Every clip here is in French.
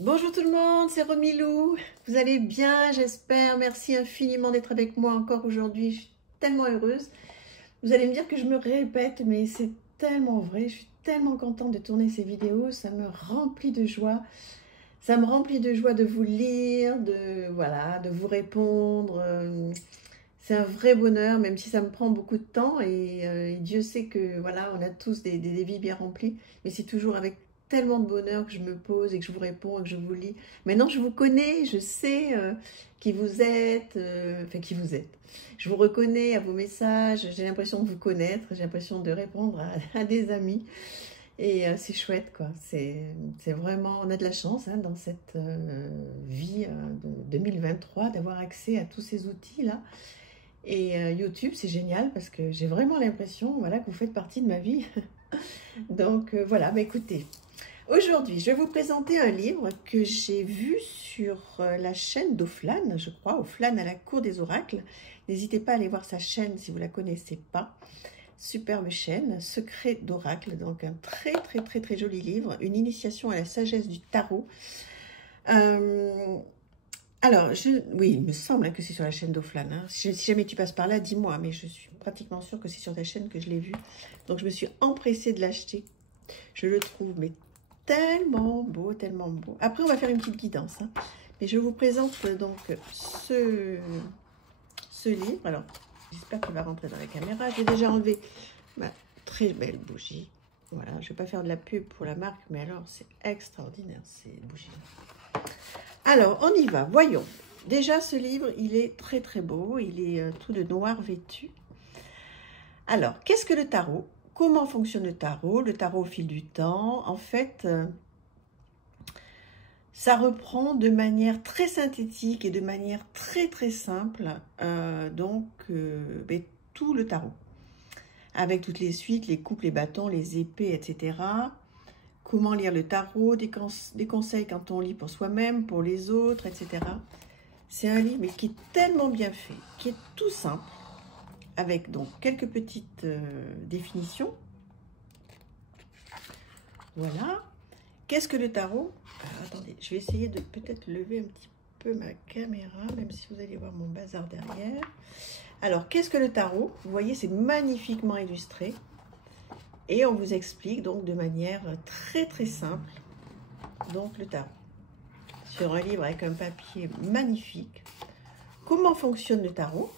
Bonjour tout le monde, c'est Romilou. Vous allez bien, j'espère. Merci infiniment d'être avec moi encore aujourd'hui. Je suis tellement heureuse. Vous allez me dire que je me répète, mais c'est tellement vrai. Je suis tellement contente de tourner ces vidéos. Ça me remplit de joie. Ça me remplit de joie de vous lire, de vous répondre. C'est un vrai bonheur, même si ça me prend beaucoup de temps. Et Dieu sait que voilà, on a tous des vies bien remplies. Mais c'est toujours avec tellement de bonheur que je me pose et que je vous réponds et que je vous lis. Maintenant, je vous connais, je sais qui vous êtes, enfin qui vous êtes. Je vous reconnais à vos messages, j'ai l'impression de vous connaître, j'ai l'impression de répondre à des amis. Et c'est chouette, quoi. C'est vraiment, on a de la chance hein, dans cette vie de 2023 d'avoir accès à tous ces outils-là. Et YouTube, c'est génial parce que j'ai vraiment l'impression voilà, que vous faites partie de ma vie. Donc voilà, bah, écoutez. Aujourd'hui, je vais vous présenter un livre que j'ai vu sur la chaîne d'Oflan, je crois, Oflan à la cour des oracles. N'hésitez pas à aller voir sa chaîne si vous ne la connaissez pas. Superbe chaîne, Secret d'oracle, donc un très joli livre, une initiation à la sagesse du tarot. Alors, oui, il me semble que c'est sur la chaîne d'Oflan. Hein. Si jamais tu passes par là, dis-moi, mais je suis pratiquement sûre que c'est sur ta chaîne que je l'ai vu. Donc, je me suis empressée de l'acheter. Je le trouve, mais tellement beau, tellement beau. Après, on va faire une petite guidance. Hein. Mais je vous présente donc ce livre. Alors, j'espère qu'il va rentrer dans la caméra. J'ai déjà enlevé ma très belle bougie. Voilà, je ne vais pas faire de la pub pour la marque, mais alors, c'est extraordinaire, ces bougies. Alors, on y va. Voyons. Déjà, ce livre, il est très beau. Il est tout de noir vêtu. Alors, qu'est-ce que le tarot ? Comment fonctionne le tarot au fil du temps, en fait, ça reprend de manière très synthétique et de manière très simple, tout le tarot. Avec toutes les suites, les coupes, les bâtons, les épées, etc. Comment lire le tarot, des conseils quand on lit pour soi-même, pour les autres, etc. C'est un livre qui est tellement bien fait, qui est tout simple, avec donc quelques petites définitions. Voilà. Qu'est-ce que le tarot? Alors, attendez, je vais essayer de peut-être lever un petit peu ma caméra, même si vous allez voir mon bazar derrière. Alors, qu'est-ce que le tarot? Vous voyez, c'est magnifiquement illustré. Et on vous explique donc de manière très simple, donc le tarot. Sur un livre avec un papier magnifique. Comment fonctionne le tarot?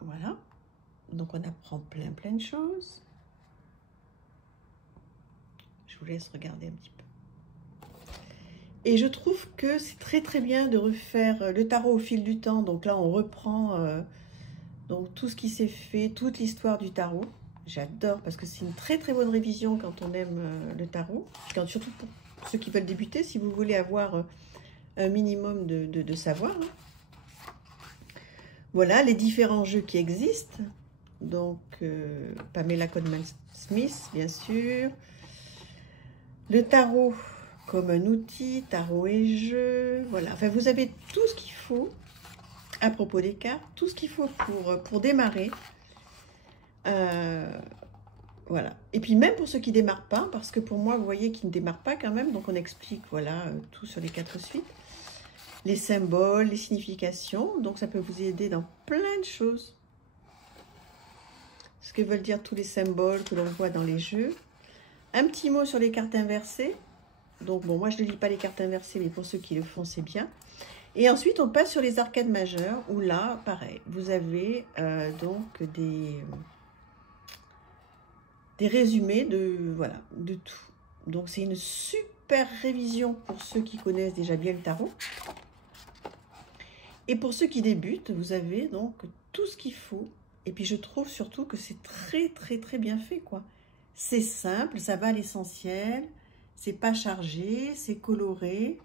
Voilà. Donc, on apprend plein de choses. Je vous laisse regarder un petit peu. Et je trouve que c'est très bien de refaire le tarot au fil du temps. Donc là, on reprend donc tout ce qui s'est fait, toute l'histoire du tarot. J'adore parce que c'est une très bonne révision quand on aime le tarot. Surtout pour ceux qui veulent débuter, si vous voulez avoir un minimum de savoir. Hein. Voilà les différents jeux qui existent. Donc, Pamela Codman Smith, bien sûr. Le tarot comme un outil, tarot et jeu, voilà. Enfin, vous avez tout ce qu'il faut à propos des cartes, tout ce qu'il faut pour démarrer. Voilà. Et puis même pour ceux qui ne démarrent pas, parce que pour moi, vous voyez qu'ils ne démarrent pas quand même, donc on explique, voilà, tout sur les 4 suites. Les symboles, les significations, donc ça peut vous aider dans plein de choses. Ce que veulent dire tous les symboles que l'on voit dans les jeux. Un petit mot sur les cartes inversées. Donc, bon, moi, je ne lis pas les cartes inversées, mais pour ceux qui le font, c'est bien. Et ensuite, on passe sur les arcades majeures, où là, pareil, vous avez donc des résumés de tout. Donc, c'est une super révision pour ceux qui connaissent déjà bien le tarot. Et pour ceux qui débutent, vous avez donc tout ce qu'il faut. Et puis, je trouve surtout que c'est très bien fait, quoi. C'est simple, ça va à l'essentiel, c'est pas chargé, c'est coloré.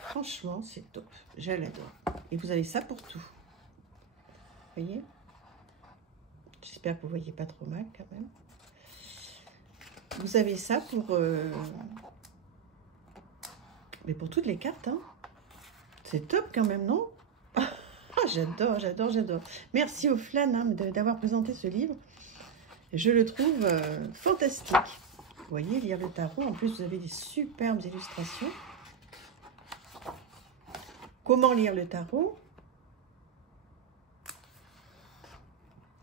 Franchement, c'est top, je l'adore. Et vous avez ça pour tout. Vous voyez? J'espère que vous voyez pas trop mal quand même. Vous avez ça mais pour toutes les cartes. Hein. C'est top quand même, non? J'adore. Merci Oflan hein, d'avoir présenté ce livre. Je le trouve fantastique. Vous voyez, lire le tarot. En plus, vous avez des superbes illustrations. Comment lire le tarot?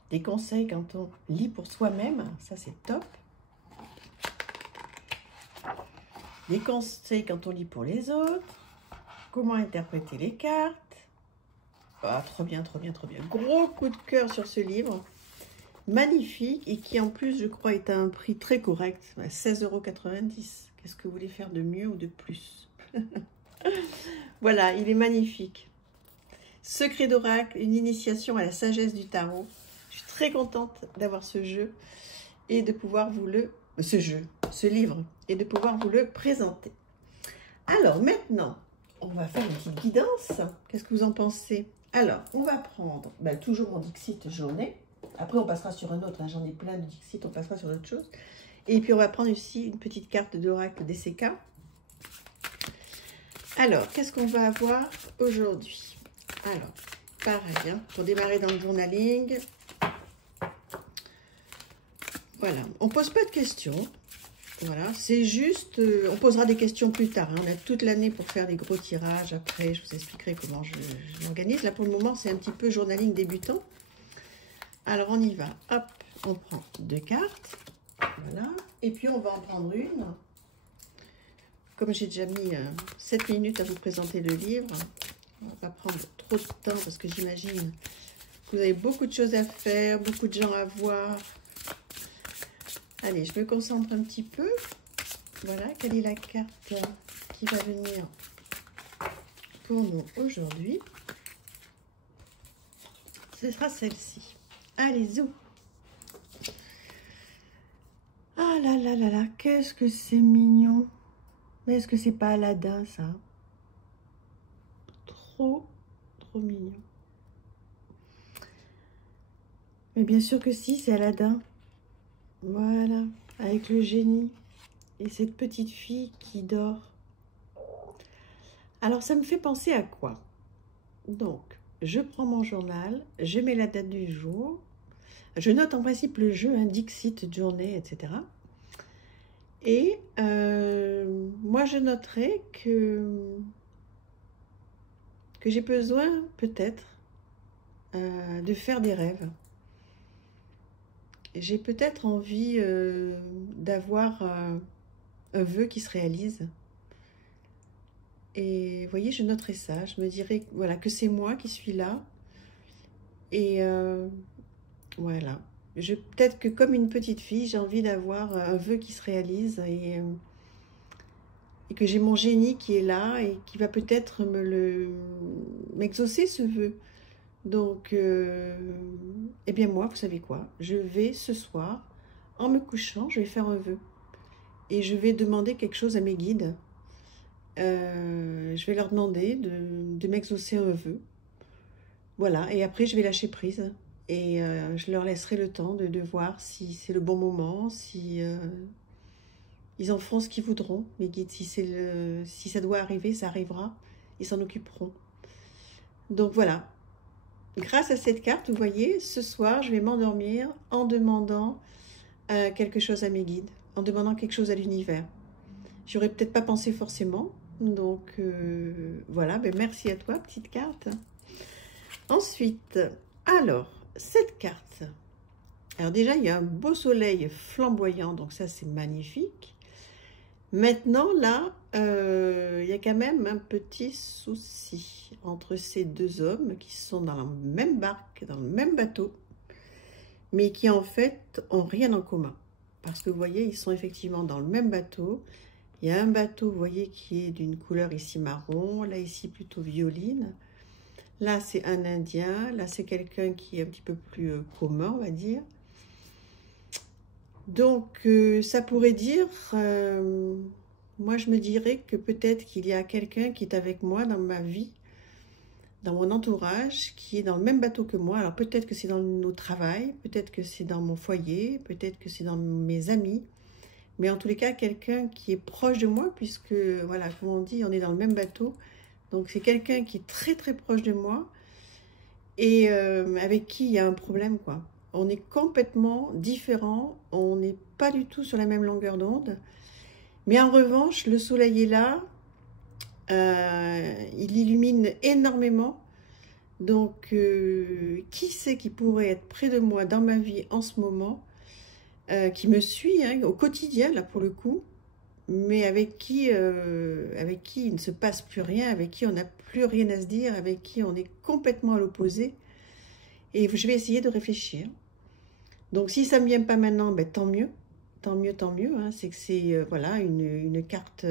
Des conseils quand on lit pour soi-même. Ça, c'est top. Des conseils quand on lit pour les autres. Comment interpréter les cartes. Ah, trop bien, trop bien, trop bien. Gros coup de cœur sur ce livre. Magnifique et qui en plus, je crois, est à un prix très correct. 16,90 €. Qu'est-ce que vous voulez faire de mieux ou de plus? Voilà, il est magnifique. Secret d'oracle, une initiation à la sagesse du tarot. Je suis très contente d'avoir ce jeu et de pouvoir vous le... ce livre, et de pouvoir vous le présenter. Alors maintenant, on va faire une petite guidance. Qu'est-ce que vous en pensez? Alors, on va prendre toujours mon Dixit journée. Après, on passera sur un autre. Hein. J'en ai plein de Dixit, on passera sur d'autres choses. Et puis, on va prendre ici une petite carte d'oracle DCK. Alors, qu'est-ce qu'on va avoir aujourd'hui? Alors, pareil, hein, pour démarrer dans le journaling. Voilà, on ne pose pas de questions. Voilà, c'est juste, on posera des questions plus tard. Hein. On a toute l'année pour faire des gros tirages. Après, je vous expliquerai comment je m'organise. Là, pour le moment, c'est un petit peu journaling débutant. Alors, on y va. Hop, on prend 2 cartes. Voilà. Et puis, on va en prendre une. Comme j'ai déjà mis 7 minutes à vous présenter le livre, on va pas prendre trop de temps parce que j'imagine que vous avez beaucoup de choses à faire, beaucoup de gens à voir. Allez, je me concentre un petit peu. Voilà, quelle est la carte qui va venir pour nous aujourd'hui? Ce sera celle-ci. Allez, zou! Ah là là là là, qu'est-ce que c'est mignon! Mais est-ce que c'est pas Aladdin, ça? Trop, trop mignon. Mais bien sûr que si, c'est Aladdin. Voilà, avec le génie et cette petite fille qui dort. Alors, ça me fait penser à quoi? Donc, je prends mon journal, je mets la date du jour, je note en principe le jeu, un Dixit, journée, etc. Et moi, je noterai que j'ai besoin, peut-être, de faire des rêves. J'ai peut-être envie d'avoir un vœu qui se réalise. Et vous voyez, je noterai ça. Je me dirais voilà, que c'est moi qui suis là. Et voilà. Peut-être que comme une petite fille, j'ai envie d'avoir un vœu qui se réalise et que j'ai mon génie qui est là et qui va peut-être m'exaucer ce vœu. Donc, eh bien moi, vous savez quoi? Je vais ce soir, en me couchant, je vais faire un vœu. Et je vais demander quelque chose à mes guides. Je vais leur demander de m'exaucer un vœu. Voilà, et après je vais lâcher prise. Et je leur laisserai le temps de voir si c'est le bon moment, si ils en feront ce qu'ils voudront, mes guides. Si ça doit arriver, ça arrivera. Ils s'en occuperont. Donc voilà. Grâce à cette carte, vous voyez, ce soir, je vais m'endormir en demandant quelque chose à mes guides, en demandant quelque chose à l'univers. J'aurais peut-être pas pensé forcément, donc voilà, merci à toi, petite carte. Ensuite, alors, cette carte. Alors déjà, il y a un beau soleil flamboyant, donc ça, c'est magnifique. Maintenant, là, il y a quand même un petit souci entre ces deux hommes qui sont dans la même barque, dans le même bateau, mais qui en fait ont rien en commun. Parce que vous voyez, ils sont effectivement dans le même bateau. Il y a un bateau, vous voyez, qui est d'une couleur ici marron, là ici plutôt violine. Là, c'est un Indien, là, c'est quelqu'un qui est un petit peu plus commun, on va dire. Donc, ça pourrait dire, moi je me dirais que peut-être qu'il y a quelqu'un qui est avec moi dans ma vie, dans mon entourage, qui est dans le même bateau que moi. Alors peut-être que c'est dans nos travail, peut-être que c'est dans mon foyer, peut-être que c'est dans mes amis, mais en tous les cas, quelqu'un qui est proche de moi, puisque, voilà, comme on dit, on est dans le même bateau. Donc c'est quelqu'un qui est très très proche de moi et avec qui il y a un problème, quoi. On est complètement différents, on n'est pas du tout sur la même longueur d'onde. Mais en revanche, le soleil est là, il illumine énormément. Donc, qui c'est qui pourrait être près de moi dans ma vie en ce moment, qui me suit hein, au quotidien, là pour le coup, mais avec qui il ne se passe plus rien, avec qui on n'a plus rien à se dire, avec qui on est complètement à l'opposé. Et je vais essayer de réfléchir. Donc si ça ne me vient pas maintenant, ben, tant mieux, tant mieux, tant mieux. Hein. C'est que c'est voilà, une carte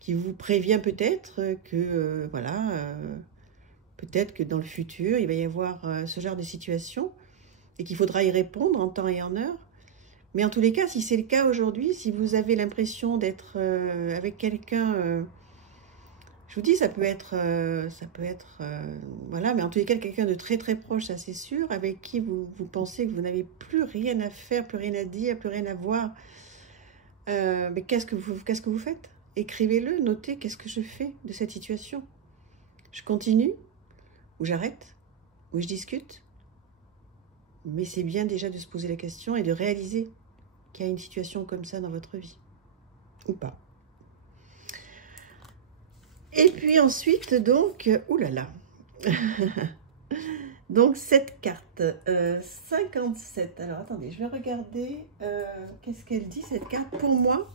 qui vous prévient peut-être que voilà, peut-être que dans le futur, il va y avoir ce genre de situation et qu'il faudra y répondre en temps et en heure. Mais en tous les cas, si c'est le cas aujourd'hui, si vous avez l'impression d'être avec quelqu'un, je vous dis, ça peut être, voilà, mais en tous les cas, quelqu'un de très très proche, ça c'est sûr, avec qui vous pensez que vous n'avez plus rien à faire, plus rien à dire, plus rien à voir. Mais qu'est-ce que vous faites? Écrivez-le, notez, qu'est-ce que je fais de cette situation? Je continue? Ou j'arrête? Ou je discute? Mais c'est bien déjà de se poser la question et de réaliser qu'il y a une situation comme ça dans votre vie. Ou pas. Et puis ensuite, donc, oulala. Donc, cette carte, 57. Alors, attendez, je vais regarder qu'est-ce qu'elle dit, cette carte. Pour moi,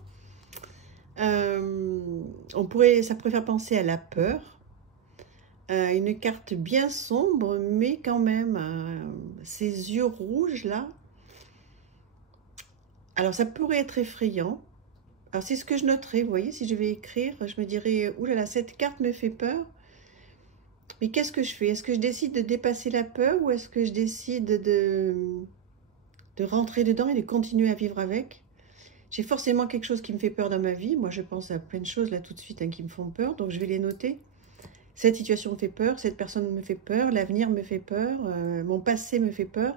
ça pourrait faire penser à la peur. Une carte bien sombre, mais quand même, ces yeux rouges, là. Alors, ça pourrait être effrayant. Alors, c'est ce que je noterai, vous voyez, si je vais écrire, je me dirais, oulala, cette carte me fait peur. Mais qu'est-ce que je fais? Est-ce que je décide de dépasser la peur ou est-ce que je décide de rentrer dedans et de continuer à vivre avec? J'ai forcément quelque chose qui me fait peur dans ma vie. Moi, je pense à plein de choses là tout de suite hein, qui me font peur, donc je vais les noter. Cette situation me fait peur, cette personne me fait peur, l'avenir me fait peur, mon passé me fait peur.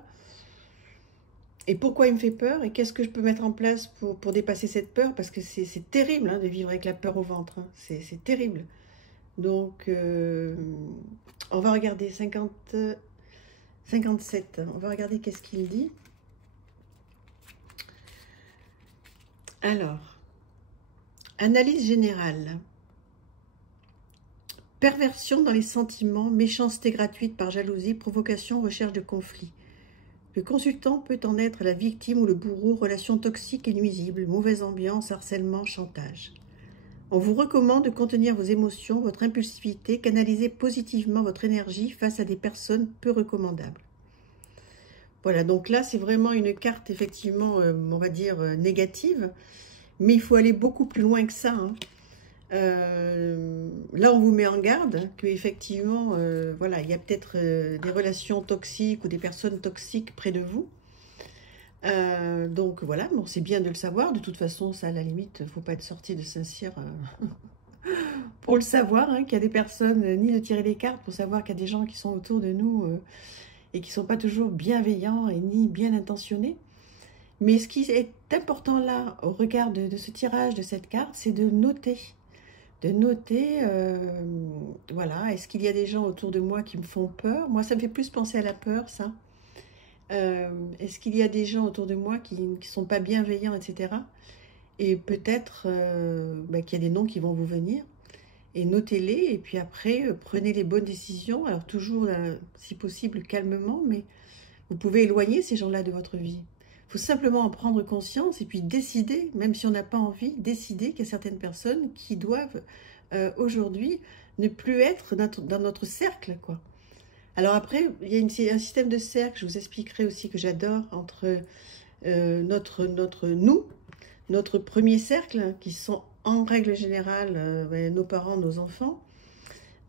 Et pourquoi il me fait peur? Et qu'est-ce que je peux mettre en place pour dépasser cette peur? Parce que c'est terrible hein, de vivre avec la peur au ventre. Hein. C'est terrible. Donc, on va regarder 57. On va regarder qu'est-ce qu'il dit. Alors, analyse générale. Perversion dans les sentiments, méchanceté gratuite par jalousie, provocation, recherche de conflit. Le consultant peut en être la victime ou le bourreau, relations toxiques et nuisibles, mauvaise ambiance, harcèlement, chantage. On vous recommande de contenir vos émotions, votre impulsivité, canaliser positivement votre énergie face à des personnes peu recommandables. Voilà, donc là, c'est vraiment une carte, effectivement, on va dire, négative, mais il faut aller beaucoup plus loin que ça. Hein. Là, on vous met en garde qu'effectivement, voilà, il y a peut-être des relations toxiques ou des personnes toxiques près de vous. Donc voilà, bon, c'est bien de le savoir. De toute façon, ça, à la limite, il ne faut pas être sorti de Saint-Cyr pour le savoir, hein, qu'il y a des personnes, ni de tirer les cartes pour savoir qu'il y a des gens qui sont autour de nous et qui ne sont pas toujours bienveillants et ni bien intentionnés. Mais ce qui est important là, au regard de ce tirage de cette carte, c'est de noter. Voilà, est-ce qu'il y a des gens autour de moi qui me font peur? Moi, ça me fait plus penser à la peur, ça. Est-ce qu'il y a des gens autour de moi qui ne sont pas bienveillants, etc. Et peut-être qu'il y a des noms qui vont vous venir. Et notez-les, et puis après, prenez les bonnes décisions. Alors toujours, si possible, calmement, mais vous pouvez éloigner ces gens-là de votre vie. Il faut simplement en prendre conscience et puis décider, même si on n'a pas envie, décider qu'il y a certaines personnes qui doivent aujourd'hui ne plus être dans notre cercle, quoi. Alors après, il y a un système de cercle, je vous expliquerai aussi, que j'adore, entre notre premier cercle, qui sont en règle générale nos parents, nos enfants,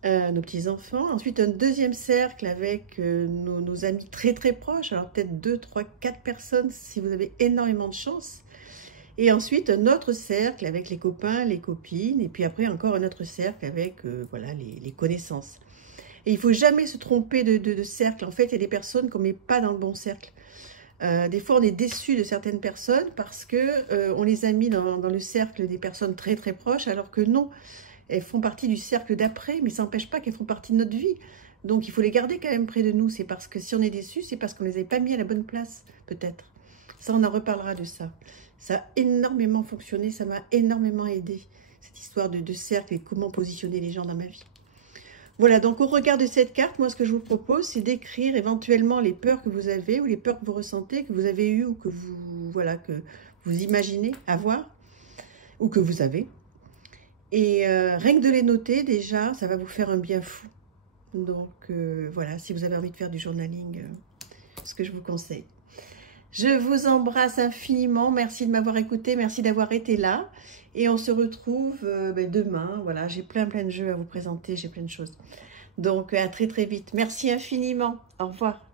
nos petits-enfants. Ensuite, un deuxième cercle avec nos amis très très proches, alors peut-être 2, 3, 4 personnes si vous avez énormément de chance. Et ensuite, un autre cercle avec les copains, les copines, et puis après encore un autre cercle avec voilà, les connaissances. Et il ne faut jamais se tromper de cercle. En fait, il y a des personnes qu'on ne met pas dans le bon cercle. Des fois, on est déçu de certaines personnes parce qu'on les a mis dans le cercle des personnes très très proches, alors que non, elles font partie du cercle d'après, mais ça n'empêche pas qu'elles font partie de notre vie. Donc, il faut les garder quand même près de nous. C'est parce que si on est déçu, c'est parce qu'on ne les avait pas mis à la bonne place, peut-être. Ça, on en reparlera de ça. Ça a énormément fonctionné, ça m'a énormément aidé, cette histoire de cercle et comment positionner les gens dans ma vie. Voilà, donc au regard de cette carte, moi, ce que je vous propose, c'est d'écrire éventuellement les peurs que vous avez ou les peurs que vous ressentez, que vous avez eues ou que vous, voilà, que vous imaginez avoir ou que vous avez. Et rien que de les noter, déjà, ça va vous faire un bien fou. Donc, voilà, si vous avez envie de faire du journaling, ce que je vous conseille. Je vous embrasse infiniment. Merci de m'avoir écouté. Merci d'avoir été là. Et on se retrouve demain. Voilà, j'ai plein de jeux à vous présenter. J'ai plein de choses. Donc, à très très vite. Merci infiniment. Au revoir.